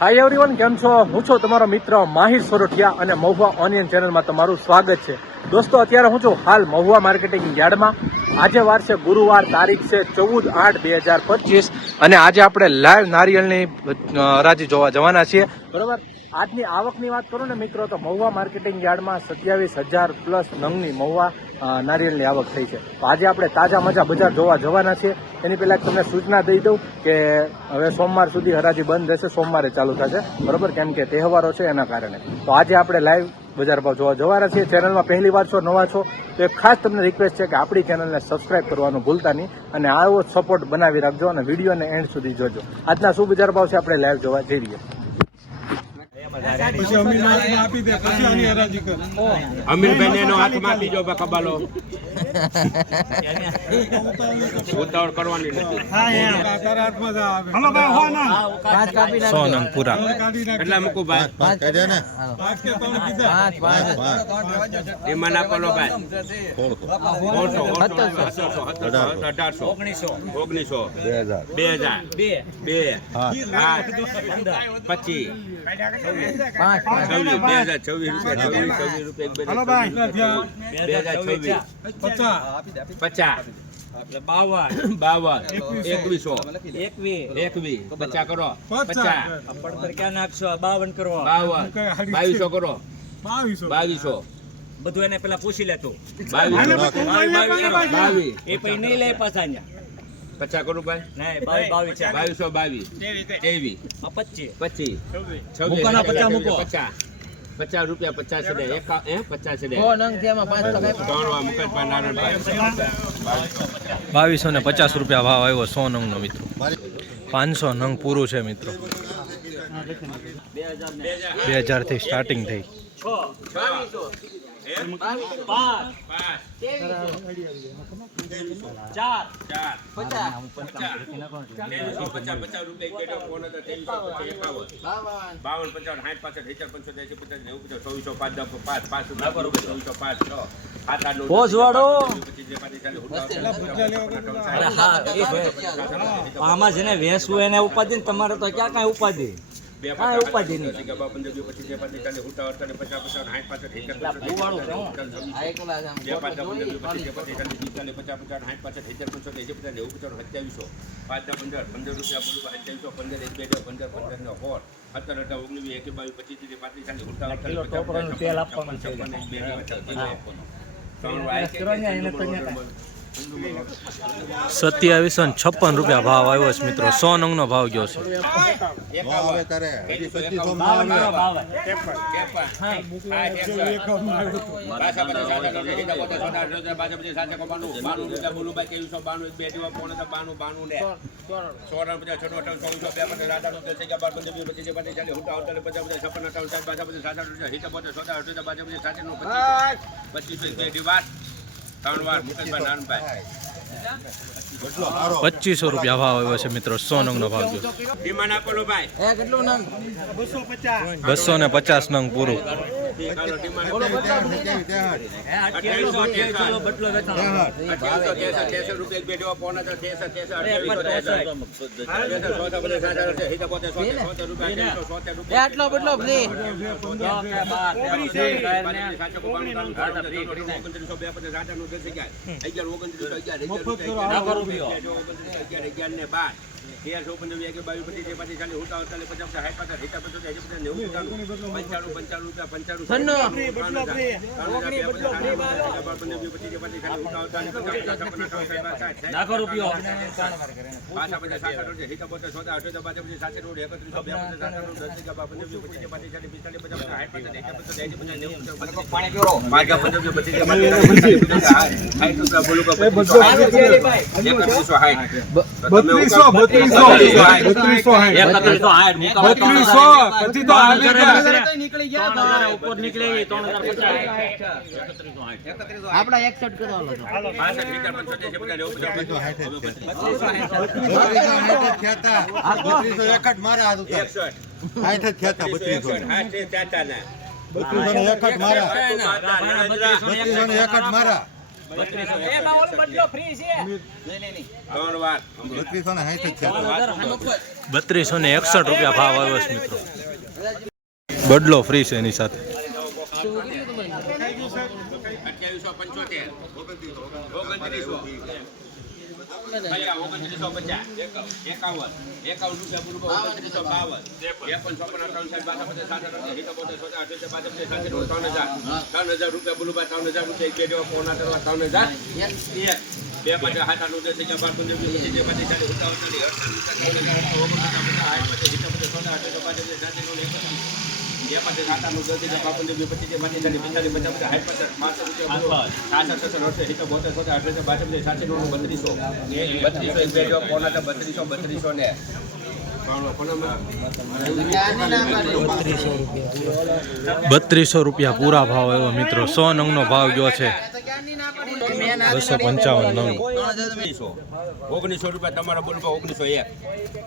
Hi everyone કેમ છો? હું છું તમારો મિત્ર માહિર સોરઠિયા અને મહુવા ઓનિયન ચેનલમાં તમારું સ્વાગત છે. દોસ્તો, અત્યારે હું છું હાલ મહુવા માર્કેટિંગ યાર્ડમાં. આજે વાર છે ગુરુવાર, તારીખ છે ચૌદ આઠ બે હજાર પચીસ અને આજે આપણે લાલ નારિયેળની હરાજી જોવા જવાના છીએ. બરોબર? આજની આવકની વાત કરું ને મિત્રો, તો મહુવા માર્કેટિંગ યાર્ડમાં સત્યાવીસ હજાર પ્લસ નંગની મહુવા નારિયેળની આવક થઈ છે. તો આજે આપણે તાજા મજા બજાર જોવા જવાના છીએ. એની પહેલાં તમને સૂચના દઈ દઉં કે હવે સોમવાર સુધી હરાજી બંધ રહેશે. સોમવારે ચાલુ થશે. બરોબર? કેમ કે તહેવારો છે એના કારણે. તો આજે આપણે લાઈવ બજાર ભાવ જોવા જવાના છીએ. ચેનલમાં પહેલી વાર છો, નવા છો, તો એક ખાસ તમને રિક્વેસ્ટ છે કે આપણી ચેનલને સબસ્ક્રાઇબ કરવાનું ભૂલતા નહીં અને આવો સપોર્ટ બનાવી રાખજો અને વિડીયોને એન્ડ સુધી જોજો. આજના શું બજાર ભાવ છે? આપણે લાઈવ જોવા જઈ રહીએ પછી અમીર હાથમાં આપી દે પછી આની હરાજી કર. અમીરભાઈ એનો હાથમાં આપી કબાલો ઉતાવળ કરવાની નથી. તારા હાથમાં જ આવે. હલો ભાઈ હો ના. સો નંગ પૂરા. કાઢી મૂકું ભાઈ. પાંચ કે ત્રણ કીધા. એમાં ના પલો ભાઈ. ઓળસો, ઓળસો, સત્તરસો, સત્તરસો, અઢારસો ઓગણીસો. બે હજાર. બે હજાર. બે. બે. પચાસ. બાવન. કરો. બાવન કરો. બાવન. બાવીસો કરો. બાવીસો. બાવીસો. બધું એને પેલા પૂછી લેતું. બાવીસ. એ પછી નહીં લે પાછા અહીંયા. પચાસ કરું ભાઈ? બાવીસ બાવીસ ત્રેવીસ પચીસ. પચીસ. પચાસ મૂકો. પચાસ. પચાસ રૂપિયા પચાસ પચાસ બાવીસો. ને પચાસ રૂપિયા ભાવ આવ્યો સો નંગનો મિત્રો. પાંચસો નંગ પૂરું છે મિત્રો. બે હજારથી સ્ટાર્ટિંગ થઈ. પાંચ ચાર પચાસ પચાસ ચોવીસો પાંચ દસ પાંચ પાંચ નવ. આમાં જેને વેસવું એને ઉપાધિ તમારે તો ક્યાં કઈ ઉપાધિ બે ઉપાધિ નહીં પંદર, પચાસ, પચાસ. બે પાંચ પચીસ, એંસી, પચાસ, નેવું, પચાસ, સત્યાવીસો પાંચ પંદર પંદર રૂપિયા બોલું સત્યાવીસો પંદર એક બે પંદર પંદર ને સત્તર અઢાર ઓગણીસ એકવીસ બાવીસ પચીસ ત્રીસ પાંત્રીસ. ત્રણ સત્યાવીસો છપ્પન રૂપિયા ભાવ આવ્યો છે મિત્રો. સો નંગનો ભાવ ગયો છે. પચીસો બે બાવન પચીસો રૂપિયા ભાવ આવ્યો છે મિત્રો સો ભાવ ડિમાન્ડ આપેલો ભાઈ. બસો ને પચાસ નંગ પૂરું. હાલો, ડિમાન્ડ હે અઠ્યાવીસો અગિયાર અગિયાર ને વેચાણો અઠ્યાવીસો તેસઠ તેસઠ રૂપિયા એક બે દેવા પોણા તો તેસઠ તેસઠ અરે એક વાર અઠ્યાવીસો તેસઠ આટલો બટલો ફ્રી નાખો રૂપિયો પાછા પચાસ સાત આઠ હિતા સોતા પાછા પછી રોડ એકત્રીસો બે પચાસ સાત દસ પંદર ચાલીસ પિસ્તાલીસ સાઠ પચાસ પચાસ એંસી પચાસ નેવું પચાસ પાંચ પંદર પચીસ પાંત્રીસ સાઠ રૂપિયા બોલું કે એકત્રીસો સાઠ બત્રીસો બત્રીસો બત્રીસો. બત્રીસો. પછી તો નીકળી ગયા ઉપર નીકળે બત્રીસો એક મારા હાથ ઉતાર. સાઠ જ ખેતા બત્રીસો એકસઠ હાથ છે ચાચા ને બત્રીસો ને એક જ મારા. બત્રીસો ને બત્રીસો એક જ મારા. બત્રીસો એ બાવન બદલો ફ્રી છે. ત્રણ વાર બત્રીસો ને એકસઠ રૂપિયા ભાવ આવ્યો છે મિત્રો. બદલો ફ્રી છે એની સાથે. અઠ્યાવીસો પંચોતેર. ઓગણત્રીસો. ત્રણ હજાર હજાર રૂપિયા બોલું ત્રણ હજાર રૂપિયા બે જેવા પોણા ત્રણ ત્રણ હજાર બે પાછા આઠ રૂપિયા થઈ બાર પંદર વીસ પચીસ બે પાંચ સાત દસ હજાર બાર પંદર વીસ પચીસ પાંત્રીસ ચાલીસ પિસ્તાલીસ પચાસ પચાસ સાઠ પચાસ પાંચસો રૂપિયા બોલો. સત્તર અડસઠ સિત્તેર બોતેર છોતેર અઠ્યોતેર પાંચ સાતસો નવ બત્રીસો. બત્રીસો એક બે જો બત્રીસો બત્રીસો ને. બત્રીસો રૂપિયા પૂરા ભાવ એવો મિત્રો. સો નંગનો ભાવ ગયો છે. બસો પંચાવન નવ ઓગણીસો રૂપિયા તમારા બોલ પર ઓગણીસો એક.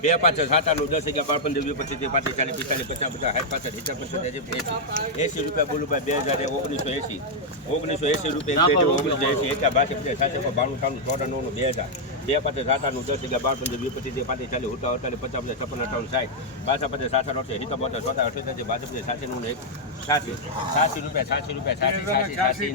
બે પાંચ સાત આઠ દસ હજાર બાર પંદર વીસ પચીસ ત્રીસ પાંત્રીસ ચાલીસ, પિસ્તાલીસ, પચાસ પચાસ સાઠ પાસઠ સિત્તેર પંચોતેર એસી. એસી રૂપિયા બોલું ભાઈ બે હજાર ઓગણીસો એસી. ઓગણીસો એસી રૂપિયા ઓગણીસો એસી. એકા બાસઠ પચાસ સાતસો બાણું ત્રાણું ચોરાણું બે હજાર. બે પાંચ સાત આનું દસ હજાર બાર પંદર વીસ પચીસ ત્રીસ પાંત્રીસ ચાલીસ ઉઠા અડતાલીસ, પચાસ પચાસ, છપ્પન, અઠાવન, સાઠ. પાછા પચાસ સાત આઠ સિત્તેર પચાસ છોતેર અઠ્યોતેર બાસઠ પચાસનું એક સાસી. સાસી રૂપિયા સાસી રૂપિયા, સાસી સાસી સાસી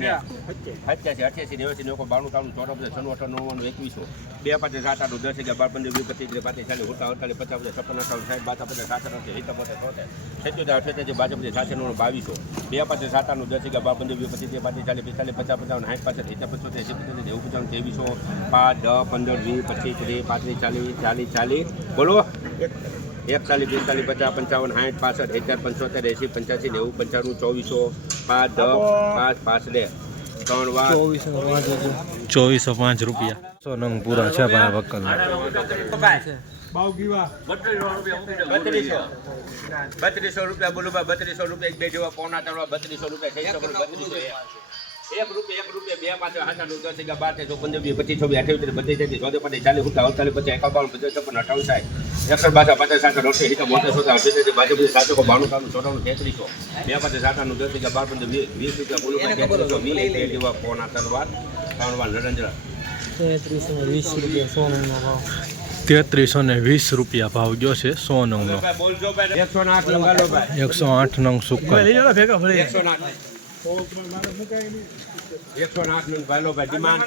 અઠ્યાસી અઠ્યાસી નેવ્યાસી નેવું બાણું ત્રાણું ચોરાણું અઠાણું નવ્વાણું એકવીસો. બે પાંચ સાત આઠ દસ બાર પંદર વીસ પચીસ ત્રીસ પાંત્રીસ ચાલીસ અડતાલીસ પચાસ પચાસ છપ્પન અઠાવન સાઠ બાસઠ પચાસ સાત આઠ સિત્તેર બોતેર છોતેર સત્યોતેર અઠ્યોતેર પચાસનું બાવીસો. બે પાંચ સાત આઠ દસ અગિયાર બાર પંદર વીસ પચીસ ત્રીસ પાંત્રીસ ચાલીસ પિસ્તાલીસ પચાસ પચાસ સાઠ પાસઠ સિત્તેર પંચોતેર એસી પંચોતેર નેવું ત્રેવીસો પાંચ દસ પંદર વીસ પચીસ ત્રીસ પાંત્રીસ ચાલીસ ચાલીસ ચાલીસ. બોલો. એકતાલીસ પિસ્તાલીસ પચાસ પંચાવન સાઠ પાસઠ સિત્તેર પંચોતેર એસી પંચ્યાસી નેવું પંચાણું ચોવીસો. પાંચ દસ પાંચ પાંચ વાર ચોવીસો પાંચ રૂપિયા. સો નંગ પૂરા છે ભાઈ વક્કલ બત્રીસો બત્રીસો રૂપિયા બોલું ભાઈ બત્રીસો રૂપિયા એક બે જેવા પોણા ત્રણ બત્રીસો રૂપિયા. એક રૂપિયા એક રૂપિયા બે પાંચ સાત આઠ દસ બાર તેર પંદર વીસ પચીસ છવ્વીસ અઠ્યાવીસ બત્રીસ તેત્રીસ ચોતેર પંદર ચાલીસ ઉઠા અડતાલીસ પચાસ એકાવન પચાસ છપ્પન અઠાવન સાઠ. એકસો બાસઠ પચાસ સાઠ અઠ્યાસી સિત્તેર બોતેર સોતેર અઠ્યાસી બાજુ બધી સાતસો બાણું ત્રાણું ચોરાણું તેત્રીસો. બે પાંચ દસ અગિયાર બાર પંદર વીસ વીસ રૂપિયા બોલું ભાઈ તેત્રીસો વીસ જેવા પોણા ત્રણ વાર ત્રણ વાર નરેન્દ્ર તેત્રીસો ને વીસ રૂપિયા ભાવ. ગયો છે સો નંગનો એકસો આઠ નંગ સુકલ એકસો આઠ એકસો આઠ ભાઈ ડિમાન્ડ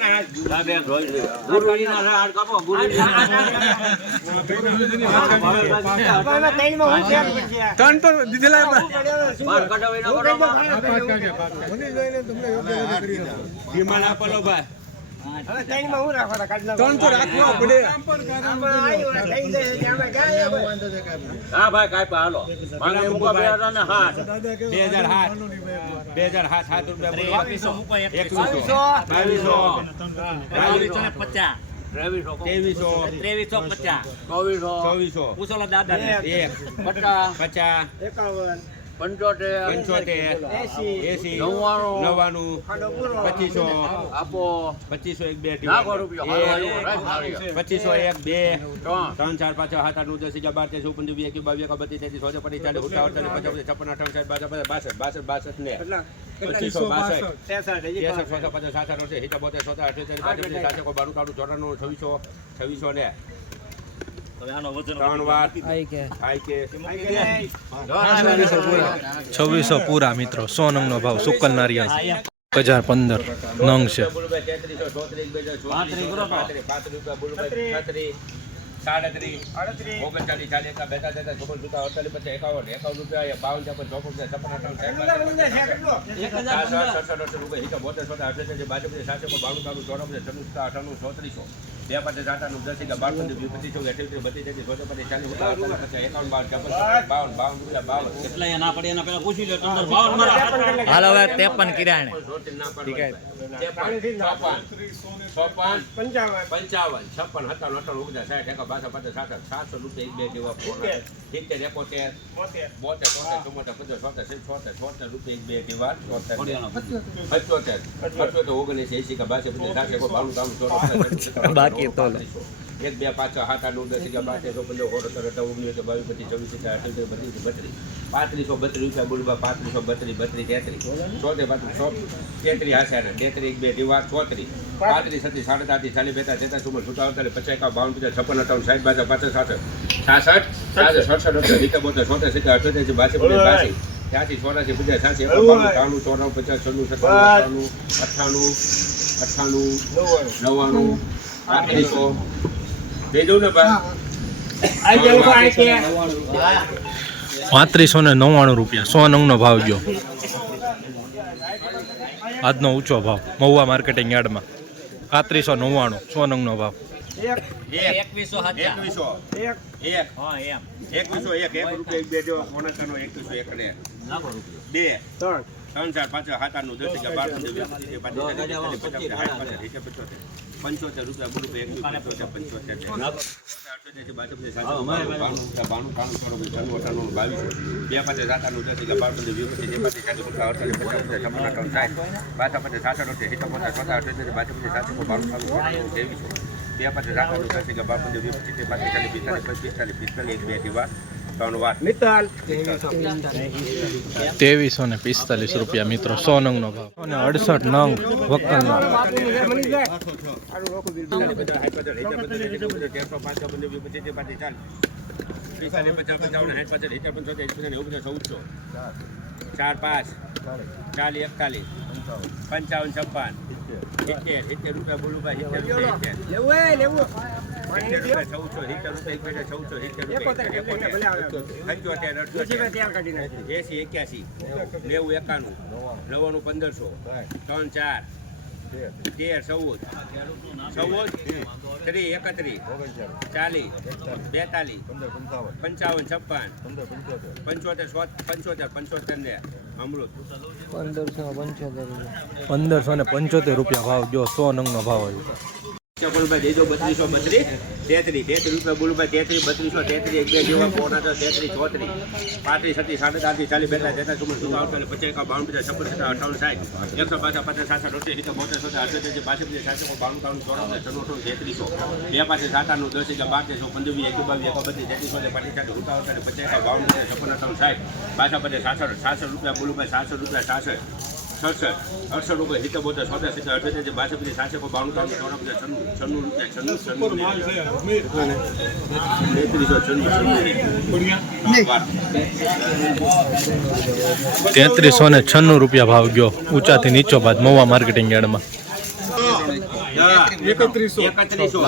ત્રણ તો દીધેલા. ડિમાન્ડ આપેલો ભાઈ. બે હજાર સાત સાત રૂપિયા એકવીસો પચાસ. ત્રેવીસો. ત્રેવીસો. પચાસ. ચોવીસો. ચોવીસો પૂછો દાદા એક. પચાસ. પચાસ પંચોતેર પંચોતેર એસી નવ્વાણું. નવ્વાણું પચીસો આપો. પચીસો એક બે લાખો રૂપિયા. હાલો, હાલો, એક, રાઈટ, હાલો. પચીસો એક બે ત્રણ. ચાર પાંચ સાત આઠ નવ દસ અગિયાર બાર તેર પંદર વીસ એકવીસ બાવીસ બત્રીસ તેત્રીસ ચોત્રીસ પચાસ ચાલીસ ઉઠાવન ચાલીસ પચાસ પચાસ છપ્પન અઠાવન સાઠ બાસઠ બાસઠ બાસઠ બાસઠ ને. પચીસો બાસઠ. ત્રેસઠ પચાસ સાત આઠ સિત્તેર બોતેર અઠ્યોતેર સાતસો બાણું ત્રાણું ચોરાણું છવ્વીસો છવ્વીસો ને હવે આનો વજન ત્રણ વાર આઈ કે છવ્વીસો પૂરા મિત્રો સો નંગનો ભાવ સુકલ નારિયેળ હજાર પંદર નંગ છે રૂપિયા સાડત્રીસ ઓગણચાલીસ ચાલીસ એકા બેતા ચોપન સુતા અડતાલીસ પચાસ એકાવન એકાવન રૂપિયા બાવન ચોપન ચોપન છપ્પન અઠાવન સાઠ સાત સાત સડસઠ રૂપિયા બોતેર છોતેર અઠ્યોતેર બાજુ સાતસો બાણું ચાલુ ચોરાણું છન્નું અઠાણું ચોત્રીસો બે પાંચ આઠાણું દસ એકા બાર પંદર વીસ પચીસ ચોવીસ અઠ્યાવીસ બત્રીસ તેત્રીસ ચોતેર પચાસ ચાલીસ પચાસ એકાવન બાવન ચોપન બાવન બાવન રૂપિયા બાવન. અહીંયા ના પડે એના પહેલા પૂછી લો પંદર બાવન મારા હાલ હવે ત્રેપન કિરાણે. પંચાવન. છપ્પન સત્તાવન અઠાવન ઓગણસાઠ સાઠ એકા બાસઠ પચાસ સાઠ સાતસો રૂપિયા એક બે જેવા ફોન સિત્તેર એકોતેર બોતેર. તોતેર ચુમ્મોતેર પચાસ છોતેર છોતેર છોતેર રૂપિયા એક બે જેવા છોતેર પચોતેર પચોતેર ઓગણીસ એસી કે બાસી પચાસ સાઠ એકો બાણું ત્રાણું ચોરાણું બાકી એક બે પાંચ સાત આઠ દસ બાર તેર પંદર સત્તર અઢાર ઓગણીસ વીસ બાવીસ પચીસ છવ્વીસ સત્તાવીસ અઠ્યાવીસ બત્રીસ બત્રીસ. પાંત્રીસો બત્રીસ રૂપિયા બોલવા પાંત્રીસો બત્રીસ બત્રીસ તેત્રીસ. ચોતેર પાંત્રીસ સો તેત્રીસ હાશે ને તેત્રીસ બે દીવા ચોત્રીસ. પાંત્રીસ છત્રીસ સાડત્રીસ ચાલીસ તેતા સુમર ચુમ્માલીસ સુતાવતાલીસ પચાસ એકાવન બાવન પચાસ છપ્પન અઠાવન સાઠ બાસઠ પાસઠ સાસઠ. છાસઠ સાસઠ સડસઠ અડસઠ સિત્તેર બોતેર છોતેર સિત્તેર અઠ્યોતેર બાસી બાસી ત્યાંથી ચોરાસી પચાસ સાસી ત્રાણું ચોરાણું પચાસ છન્નું સત્તાણું અઠ્ઠાણું અઠ્ઠાણું નવ્વાણું. પાંત્રીસો દઉં ને પાંત્રીસો ને નવ્વાણું રૂપિયા સો નંગનો ભાવ ગયો. આજનો ઊંચો ભાવ મહુવા માર્કેટિંગ યાર્ડમાં. પાંત્રીસો નવ્વાણું સો નંગનો ભાવ. બે જો ત્રણ ચાર પાંચ સાત આઠનું દસ અગિયાર બાર પંચોતેર. રૂપિયા બોલું એક પંચોતેર પંચોતેર બાણું, બાણું, ચોરાણું, છન્નું, અઠ્ઠાણું, બાવીસો. બે પાંચે સાત આઠનું દસ અગિયાર બાર પંદર વીસ ત્રીસ, પાંત્રીસ, ચાલીસ, પચાસ, અડતાલીસ, પચાસ, પચાસ, છપ્પન, અઠ્ઠાવન, સાઠ, બાસઠ, પચાસ, સાસઠ, અઠ્યાસી, સિત્તેર, પચાસ, પચાસ, સાતસો, બાણું, ત્રાણું, ત્રેવીસો. બે પાંચે સાત દસ અગિયાર બાર પંદર વીસ પચીસ ચાલીસ, પિસ્તાલીસ, પિસ્તાલીસ, પિસ્તાલીસ, એક બેથી ત્રેવીસો ને પિસ્તાલીસ રૂપિયા મિત્રો સો નંગનો ભાવ. અને અડસઠ નંગ વકલનો ચાર પાંચ. ચાલી એકતાલીસ. પંચાવન છપ્પન. સિત્તેર સિત્તેર રૂપિયા બોલું ભાઈ સિત્તેર રૂપિયા ચૌદસો સિત્તેર રૂપિયા એક બેટા ચૌદસો સિત્તેર રૂપિયા એસી એક્યાસી. નેવું એકાણું. નવ્વાણું પંદરસો. ત્રણ ચાર. તેર ચૌદ. ચૌદ ત્રીસ એકત્રીસ. ચાલીસ બેતાલીસ પંચાવન છપ્પન પંચોતેર સો પંચોતેર પંચોતેર ને અમૃત. પંદરસો ને પંચોતેર રૂપિયા. ભાવ જો સો નંગનો ભાવ આવ્યો ચપલભાઈ દેજો બત્રીસો તેત્રીસ. તેત્રીસ રૂપિયા બોલુભાઈ તેત્રીસ તેત્રીસ એક તેત્રીસ, ચોત્રીસ. પાંત્રીસ, છત્રીસ સાડા આઠથી ચાલીસ બેતા તેતા ચુમ્માલીસ સુતા આવતા પચાસ એકા બાવન પચાસ છપ્પન એકસો પાછા પચાસ સાતસો અઠ્યાસી સિત્તેર બોતેર પચાસ સાતસો બાવન ત્રાણું ચોરાણું તેત્રીસો. બે પાસે સાત આઠનું દસ એકા બાર તેરસો પંદર, વીસ, એકસો બાવીસ એકો બત્રીસ, તેત્રીસો પાંત્રીસ, ચાલીસ સુતા અડતાલીસ પચાસ એકા બાવન પચાસ છપ્પન અઠાવન સાઠ. સાતસો સાતસો રૂપિયા બોલુભાઈ સાતસો રૂપિયા સાસઠ. સડસઠ અડસઠ રૂપિયા સિત્તેર બોતેર સોતેર સિત્તેર અઠ્યોતેર બાસઠ સાતસો બાણું ત્રાણું ચોરા પચાસ છન્નું છન્નું રૂપિયા છન્નું છન્નું. તેત્રીસો છન્નું છન્નું. તેત્રીસો ને છન્નું રૂપિયા ભાવ ગયો ઊંચાથી નીચો બાદ મહુવા માર્કેટિંગ યાર્ડમાં. એકત્રીસો. એકત્રીસો.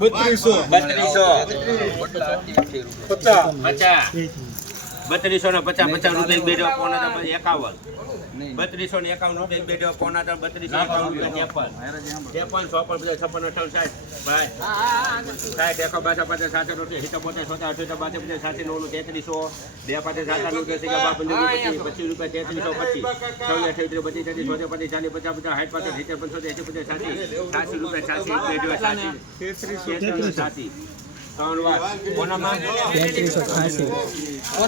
બત્રીસો. બત્રીસો. પચાસ. પચાસ. બત્રીસો ને પચાસ પચાસ રૂપિયા બે દેવા પોણા તો એકાવન. બત્રીસો ને એકાવન રૂપિયા બે દેવા પોણા તો બત્રીસો એકાવન રૂપિયા ત્રેપન. ત્રેપન ચોપન બધા છપ્પન અઠાવન સાઠ. ભાઈ. સાઠ એકો બાસા પચાસ સાતસો રૂપિયા સિત્તેર પોતા સોતા અઠ્યોતેર બાસઠ પચાસ સાતસો નવ તેત્રીસો. બે પાસે સાત રૂપિયા પંદર પચીસ રૂપિયા તેત્રીસો પચીસ. છવ્વીસ અઠાવીસ બત્રીસ ચાલીસ ચોતેર પચીસ ચાલીસ પચાસ પચાસ સાઠ પાસે સિત્તેર પંચોતેર એસી પચાસ સાસી સાસી રૂપિયા સાસી બે સાસી તેત્રીસો. સાસી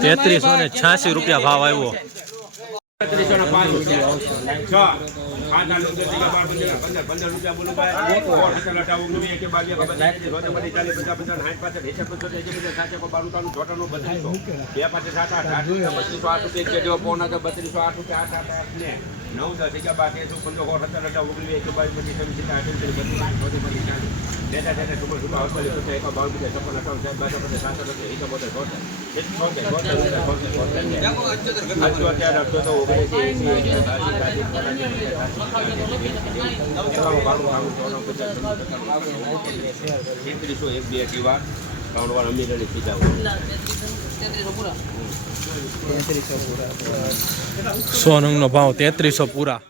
તેત્રીસો ને છ્યાસી રૂપિયા ભાવ આવ્યો. બત્રીસ આઠ રૂપિયા નવ દસ અગિયાર બાર તેરસો પંદર સોળ સત્તર અઢાર ઓગણીસ એકે બાવીસ પચીસ છવ્વીસ સિત્તેર અઠ્યાવીસ બત્રીસ ચોત્રીસ બત્રીસ ચાલીસ ડેટા ડેટા સુપર સુપર અડતાલીસ પચાસ એકો બાવન પચાસ છપ્પન અઠાવન સાહેબ બાસઠ પચાસ સાતસો રૂપિયા એકો બોતેર છોતેર છોતેર છોતેર છોતેર અઠ્યોતેર અઠ્યોતેર ઓગણીસ એસી એસી બાસી બાસી પચાસ તેત્રીસો એક બે અઢી વાર ત્રણ વાર અમીરાની સીધા સો નંગનો ભાવ તેત્રીસો પૂરા.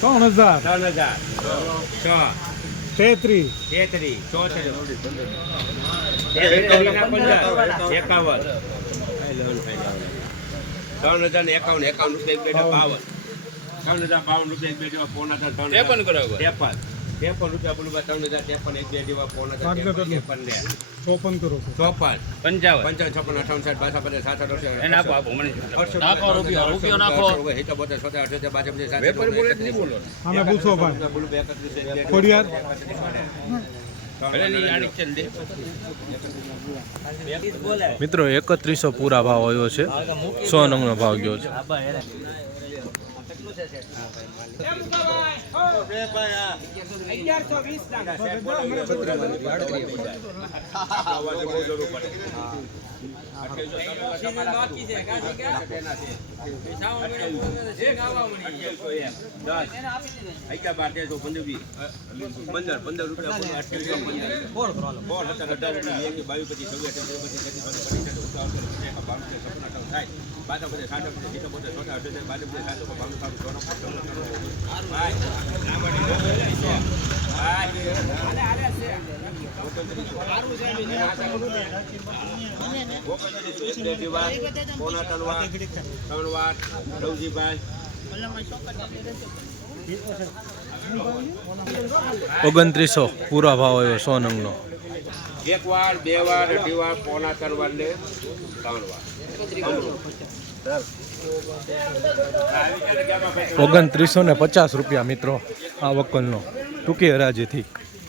ત્રણ હજાર. ત્રણ હજાર. છ. તેત્રીસ. તેત્રીસ. ચોતેર એકાવન ત્રણ હજાર ને એકાવન એકાવન રૂપિયા એક બેઠા બાવન. ત્રણ હજાર બાવન રૂપિયા એક બેઠા પોણા ત્રણ ત્રેપન ત્રેપન ત્રેપન રૂપિયા બોલું ત્રણ હજાર ત્રેપન એક બે જેવા પોણા ત્રણ ત્રેપન ત્રેપન ચોપન કરો ચોપન. પંચાવન. પંચાવન છપ્પન અઠાવન સાઠ બાસઠ પચાસ સાત એને આપો આપો મને નાખો. રૂપિયો, રૂપિયો નાખો. સિત્તેર બોતેર છોતેર અઠ્યોતેર બાસઠ પચાસ સાત આમે પૂછો ભાઈ. ખોડિયાર મિત્રો એકત્રીસો પૂરા ભાવ આવ્યો છે. સો નંગનો ભાવ ગયો છે. પંદર પંદર પંદર રૂપિયા બાવીસ પછી છવ્વીસ અઠ્યાવીસ પછી ત્રીસ પચીસ બાવીસ સપન અઠાવન થાય પાછા બધા સાઠ પછી સીટો બોતેર છોટા અઠ્યાવીસ બાવીસ પછી સાતસો બાવીસ સારું સોનો પોણા ત્રણ રવજીભાઈ ઓગણત્રીસો. પૂરા ભાવ આવ્યો સો નંગનો. એક વાર બે વાર અઢી વાર પોણા ત્રણ વાર ને ત્રણ વાર. ઓગણત્રીસો ને પચાસ રૂપિયા મિત્રો આ વકલનો ટૂંકી હરાજીથી.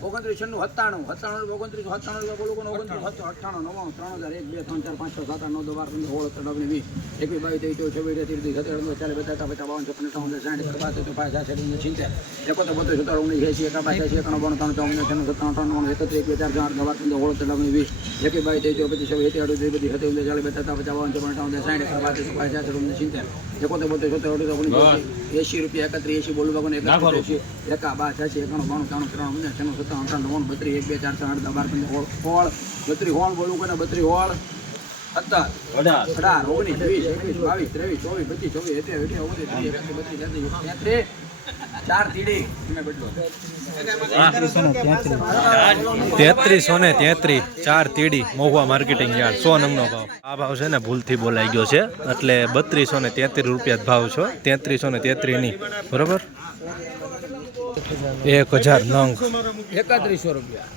ઓગણત્રીસ છન્નું સત્તાણું સત્તાણું ઓગણત્રીસ સત્તાણું બોલો કોને ઓગણત્રીસ અઠ્ઠાણું નવ્વાણું ત્રણ હજાર એક બે ત્રણ ચાર પાંચ છ સાત આઠ નવ દસ બાર પંદર સોળ સત્તર અઢાર વીસ એકવીસ બાવીસ ત્રેવીસ ચોવીસ છવ્વીસ ત્રીસ ત્રીસ સત્તર અઢાર ચાલીસ પચાસ પચાસ બાવન છપ્પન અઠાવન સાઠ એકર બાર પાંચ સાત સિત્તેર સિત્તેર એકોતેર બોતેર સત્તર ઓગણીસ એસી એકા પાંચ એકાણું બાણું ત્રણ ચોવન છન્નું સત્તાણું અઠાણું એકત્રીસ એક બે ચાર ચાર દસ બાર પંદર સોળ સત્તર અઢાર વીસ એકવીસ બાવીસ ત્રેવીસ ચોવીસ પચીસ છવ્વીસ અઠ્યાવીસ ત્રીસ બધી સત્તર ચાલીસ પચાસ પચાસ બાવન છપ્પન અઠાવન સાઠ એકર બાર પાંચ સાત ઓગણીસ સિત્તેર એકોતેર બોતેર સત્તર અઢાર ઓગણીસ એસી રૂપિયા એકત્રીસ એસી બોલું બાગોને એકત્રીસ એસી એકા બાર છ્યાસી એકાણું બાણું ત્રણ ત્રણ છન્નું સત્તાણું ત્રણ નવ્વાણું બત્રી એક બે ચાર ચાર આઠ બાર પંદર હોળ હોળ બત્રી હોળ બોલું કોને બત્રી હોળ સત્તર અઢાર. ઓગણીસ વીસ એકવીસ બાવીસ ત્રેવીસ ચોવીસ પચીસ ઓગણીસ ત્રીસ બત્રીસ તેત્રીસ તેત્રીસ બદલો. તેત્રીસો ને તેત્રીસ ચાર તીડી મહુવા માર્કેટિંગ યાર્ડ સો નંગનો ભાવ. આ ભાવ છે ને ભૂલથી બોલાઈ ગયો છે એટલે બત્રીસો ને તેત્રીસ રૂપિયા ભાવ છો તેત્રીસો ને તેત્રીસની. બરોબર? એક હજાર નંગ. એકત્રીસો રૂપિયા.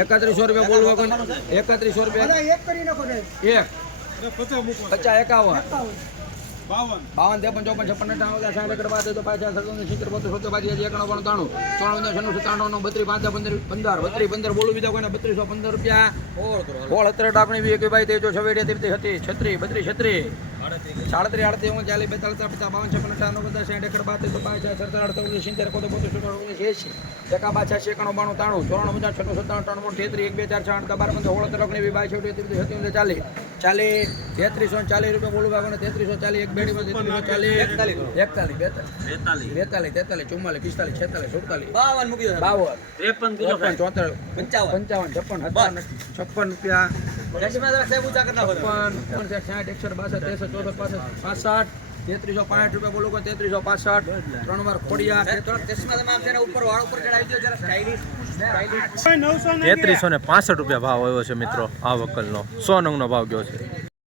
એકત્રીસો રૂપિયા બોલવા કોઈ એકત્રીસો રૂપિયા. એક પચાસ એકાવન. બાવન. ત્રેપન ચોપન છપ્પન અઠાવન સાઠ એકર બાદ તો પાછા સત્તર સિત્તેર બોતેર સત્તર બાજી હજી એકાણું પણ ત્રાણું ત્રાણું છન્નું સત્તાણું બત્રીસ પાંચ પંદર પંદર બત્રીસ પંદર બોલું બીજા કોઈને બત્રીસો પંદર રૂપિયા. સોળ અત્યારે આપણી બી એક ભાઈ તેજો હતી છત્રી બત્રીસ છત્રીસ. સાડત્રીસ આડત્રીસ ઓગણચાલીસ બેતાલીસ પચાસ બાવન છપ્પન અઠાણું બધા સાઠ એકડ બાદ તો પાંચ સત્તર અડતાલીસ સિત્તેર કોતો બોતેર સત્તર ઓગણીસ એસી એકા પાછા એકાણું બાણું તાણું ચોરાણું પચાસ છઠ્ઠું સત્તાણું ત્રણ તેત્રીસ એક બે ચાર છ આઠ બાર પંદર સોળ સત્તર ઓગણીસ વીસ બાવીસ છવ્વીસ ત્રીસ સત્યાવીસ ચાલીસ ચાલીસ તેત્રીસો ચાલીસ રૂપિયા બોલું ભાગોને તેત્રીસો ચાલીસ એક બેડી તેત્રીસો ચાલીસ એકતાલીસ બેતાલીસ. બેતાલીસ. તેતાલીસ ચુમ્માલીસ પિસ્તાલીસ છેતાલીસ સુડતાલીસ. બાવન મૂકી બાવન. ત્રેપન ચોતેર પંચાવન. પંચાવન છપ્પન છપ્પન રૂપિયા. સાઠ એકસઠ બાસઠ ત્રેસઠ ચોસઠ પાસઠ પાસઠ તેત્રીસો પાંઠ રૂપિયા બોલો કોઈ તેત્રીસો પાસઠ ત્રણ વાર ખોડિયા. ઉપર ઉપર ચડાવી દો તેત્રીસો ને પાસઠ રૂપિયા ભાવ આવ્યો છે મિત્રો આ વકલનો. સો નંગનો ભાવ ગયો છે.